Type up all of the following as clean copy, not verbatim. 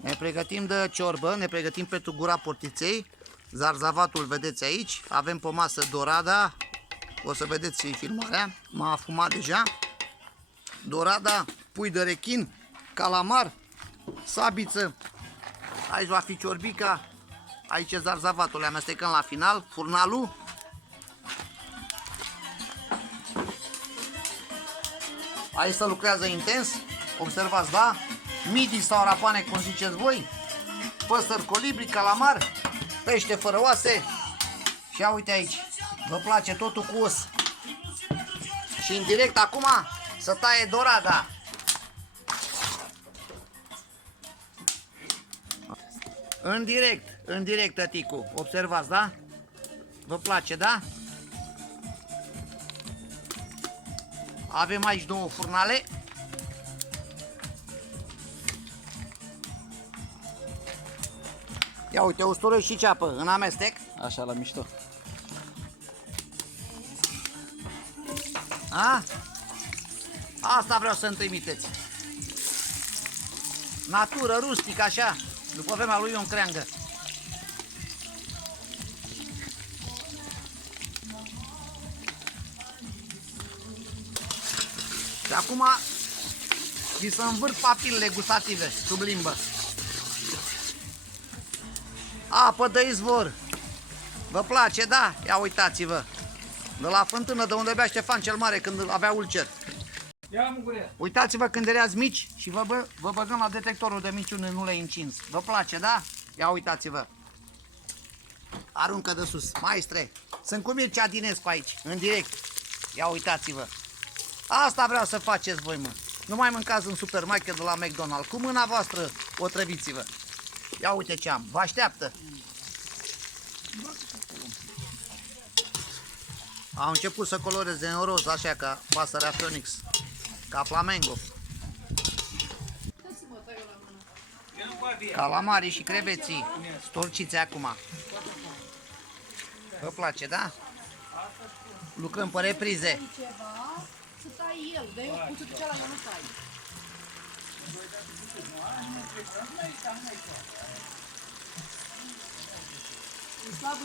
Ne pregătim de ciorbă, ne pregătim pentru gura portiței. Zarzavatul vedeți aici. Avem pe masă dorada. O să vedeți filmarea. M-a afumat deja. Dorada, pui de rechin, calamar, sabiță. Aici va fi ciorbica. Aici e zarzavatul, le amestecăm la final. Furnalul. Aici se lucrează intens. Observați, da? Midi sau rapane, cum ziceți voi. Păsări, colibri, calamar, pește fără oase. Și ia uite aici. Vă place totul cu os. Și în direct acum să taie dorada. În direct, tăticu. Observați, da? Vă place, da? Avem aici două furnale. Ia uite, usturoi și ceapă în amestec. Așa, la mișto. A? Asta vreau să-mi trimiteți. Natură, rustic, așa, după vremea lui Ion Creangă. Și acum vi să învârt papilele gustative sub limbă. Apă de izvor. Vă place, da? Ia uitați-vă. De la fântână, de unde bea Ștefan cel Mare când avea ulcer. Uitați-vă când ereați mici și vă băgăm la detectorul de minciune, nu le-ai încins. Vă place, da? Ia uitați-vă. Aruncă de sus. Maestre, sunt cu Mircea Dinescu aici, în direct. Ia uitați-vă. Asta vreau să faceți voi, mă. Nu mai mâncați în supermarket de la McDonald's. Cu mâna voastră otrăviți-vă. Ia uite ce am. Vă așteaptă. Au început să coloreze în roz, așa ca pasărea Phoenix. Ca flamengo. Calamarii și creveții storciți acum. Vă place, da? Lucrăm pe reprize. Să tai el, dar eu cu cealaltă nu tai.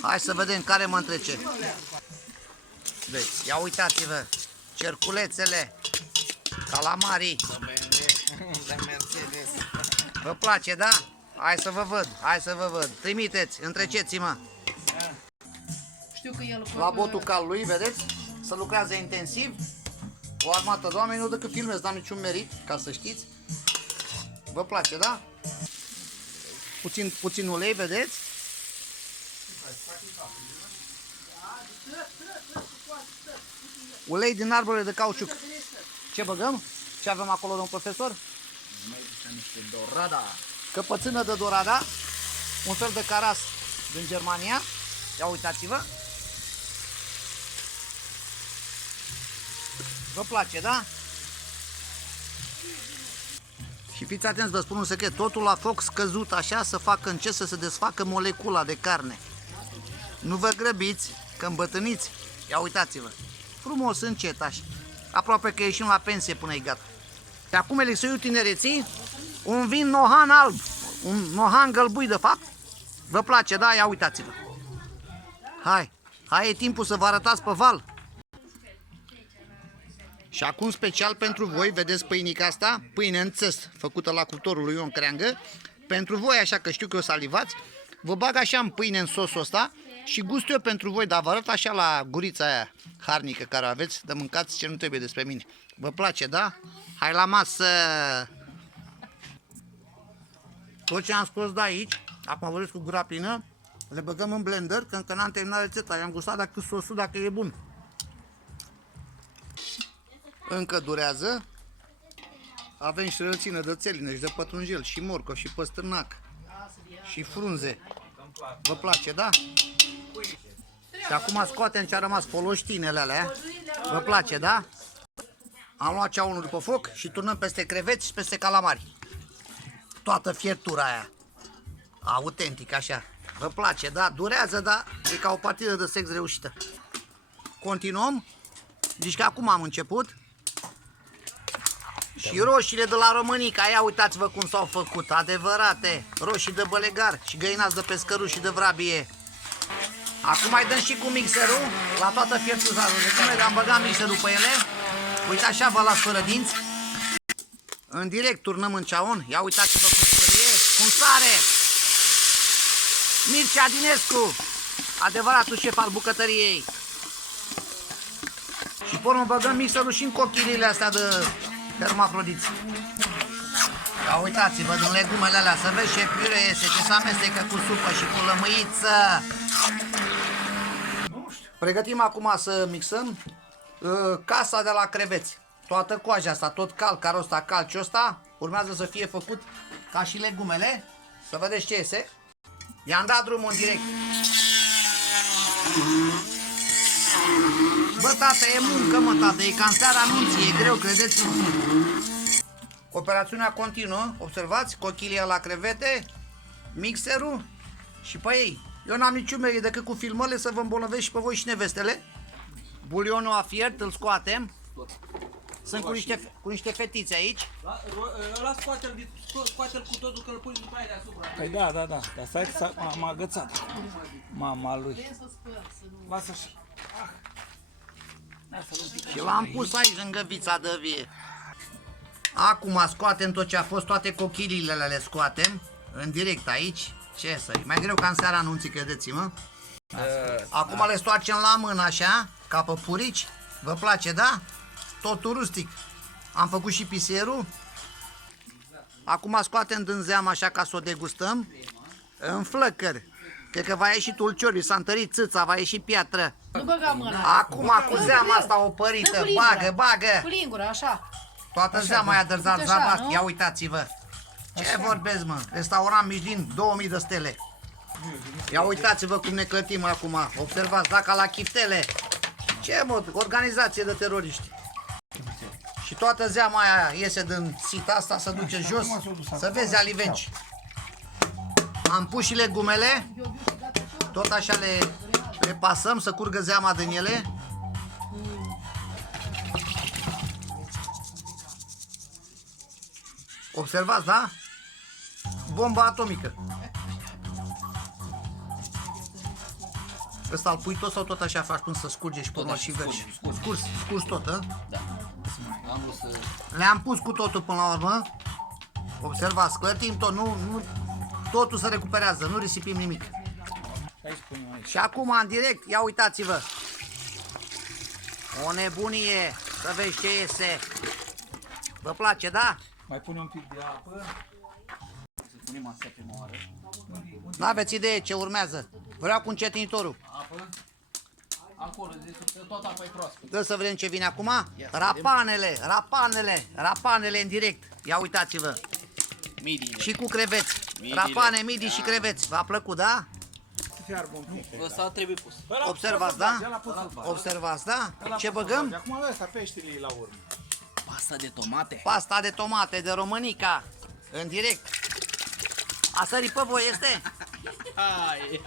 Hai să vedem care mă întrece. Deci, ia uitați-vă. Cerculețele. Calamarii. Vă place, da? Hai să vă văd, hai să vă văd. Trimiteți, întreceți-mă. Știu că el La botul cal lui, vedeți? Se lucrează intensiv. O armată de oameni, nu decât filmez, n-am niciun merit, ca să știți. Vă place, da? Puțin ulei, vedeți? Ulei din arborele de cauciuc. Ce băgăm? Ce avem acolo, domn profesor? Dorada. Căpățână de dorada. Un fel de caras din Germania. Ia uitați-vă. Vă place, da? Și fiți atenți, vă spun un secret. Totul la foc scăzut așa să facă încet să se desfacă molecula de carne. Nu vă grăbiți, că îmbătrâniți. Ia uitați-vă. Frumos, încet, așa. Aproape că ieșim la pensie până e gata. Și acum elixiul tinereții, un vin Nohan alb, un Nohan gălbui de fapt. Vă place, da? Ia uitați-vă. Hai, e timpul să vă arătați pe val. Și acum special pentru voi, vedeți pâinica asta? Pâine în țest, făcută la cuptorul lui Ion Creangă. Pentru voi, așa că știu că o salivați, vă bag așa în pâine în sosul ăsta și gust eu pentru voi, dar vă arăt așa la gurița aia harnică care o aveți, de mâncați ce nu trebuie despre mine. Vă place, da? Hai la masă! Tot ce am scos de aici, acum vă cu gura plină, le băgăm în blender, că încă n-am terminat rețeta. I-am gustat dacă sosul, dacă e bun. Încă durează. Avem și rățină de țelină și de pătrunjel, și morcov, și păstârnac, și frunze. Vă place, da? Și acum scoatem ce a rămas, foloștinele alea. Vă place, da? Am luat ceaunul după foc și turnăm peste creveți și peste calamari. Toată fiertura aia. Autentic, așa. Vă place, da? Durează, da? E ca o partidă de sex reușită. Continuăm. Deci că acum am început. Și roșiile de la Românica, ia uitați-vă cum s-au făcut, adevărate. Roșii de bălegar și găinați de pescăruș și de vrabie. Acum mai dăm și cu mixerul la toată fiertuzarul. Deci am băgat mixerul pe ele. Uite așa vă las fără dinți. În direct turnăm în ceaun. Ia uitați-vă cum scrie, cum sare. Mircea Dinescu, adevăratul șef al bucătăriei. Și pe urmă băgăm mixerul și în cochilile astea de hermafrodiți. Ia uitați-vă din legumele alea, să vezi ce piure iese, ce se amestecă cu supă și cu lămâiță. Pregătim acum să mixăm casa de la creveți. Toată coaja asta, tot calcarul ăsta, calciul ăsta, urmează să fie făcut ca și legumele. Să vedeți ce iese. I-am dat drumul în direct. Bă, tată, e muncă, mă, tată, e ca în seara anunții, e greu, credeți-mă. Operațiunea continuă, observați, cochilia la crevete, mixerul și pe ei. Eu n-am niciun merit decât cu filmările să vă îmbolnăvesc și pe voi și nevestele. Bulionul a fiert, îl scoatem. Sunt cu niște fetițe aici. Ăla scoate-l cu totul, că îl pui după aia deasupra. Păi da, dar stai că m-a agățat. Mama lui. Lasă și... Și l-am pus aici lângă vița de vie. Acum scoatem tot ce a fost, toate cochiliile le scoatem. În direct aici. Ce să-i? Mai greu ca în seara anunții, credeți-mă. Acum le stoarcem la mână așa, ca pe purici. Vă place, da? Totul rustic. Am făcut și pisierul. Acum scoatem din zeamă așa ca să o degustăm. În flăcări. Cred că va ieși tulciorul, s-a întărit țâța, va ieși piatră. Nu băga mâna. Acum cu zeama asta opărită, bagă. Cu lingura, așa. Toată zeama aia de Uite așa, zarzabat. nu? Ia uitați-vă. Ce vorbesc, mă? Restaurant Michelin, 2000 de stele. Ia uitați-vă cum ne clătim acum. Observați, dacă la chiftele. Ce, mă? Organizație de teroriști. Și toată zeama aia iese din sita asta, se duce jos. Să vezi alivenci. Am pus și legumele. Tot așa le pasăm să curgă zeama din ele. Observați, da? Bomba atomică. Ăsta îl pui tot sau tot așa faci până să scurge și până și vergi? Scurs tot, a? Da. Am vrut să... Le-am pus cu totul până la urmă. Observați, clătim tot, totul se recuperează, nu risipim nimic. Și acum, în direct, ia uitați-vă. O nebunie, să vezi ce iese. Vă place, da? Mai pune un pic de apă. Să punem astea pe moară. N-aveți idee ce urmează. Vreau cu încetinitorul. Apă. Acolo, tot apa e proaspătă. Dă să vedem ce vine acum. Rapanele în direct. Ia uitați-vă. Midiile. Și cu creveți. Midile. Rapane, midi și creveți. V-a plăcut, da? Ăsta trebuie pus. Observați, da? Observați, da? Ce băgăm? Acum ăsta peștele la urmă. Pasta de tomate. Pasta de tomate de Românica. În direct. A sărit pe voi, este? Hai.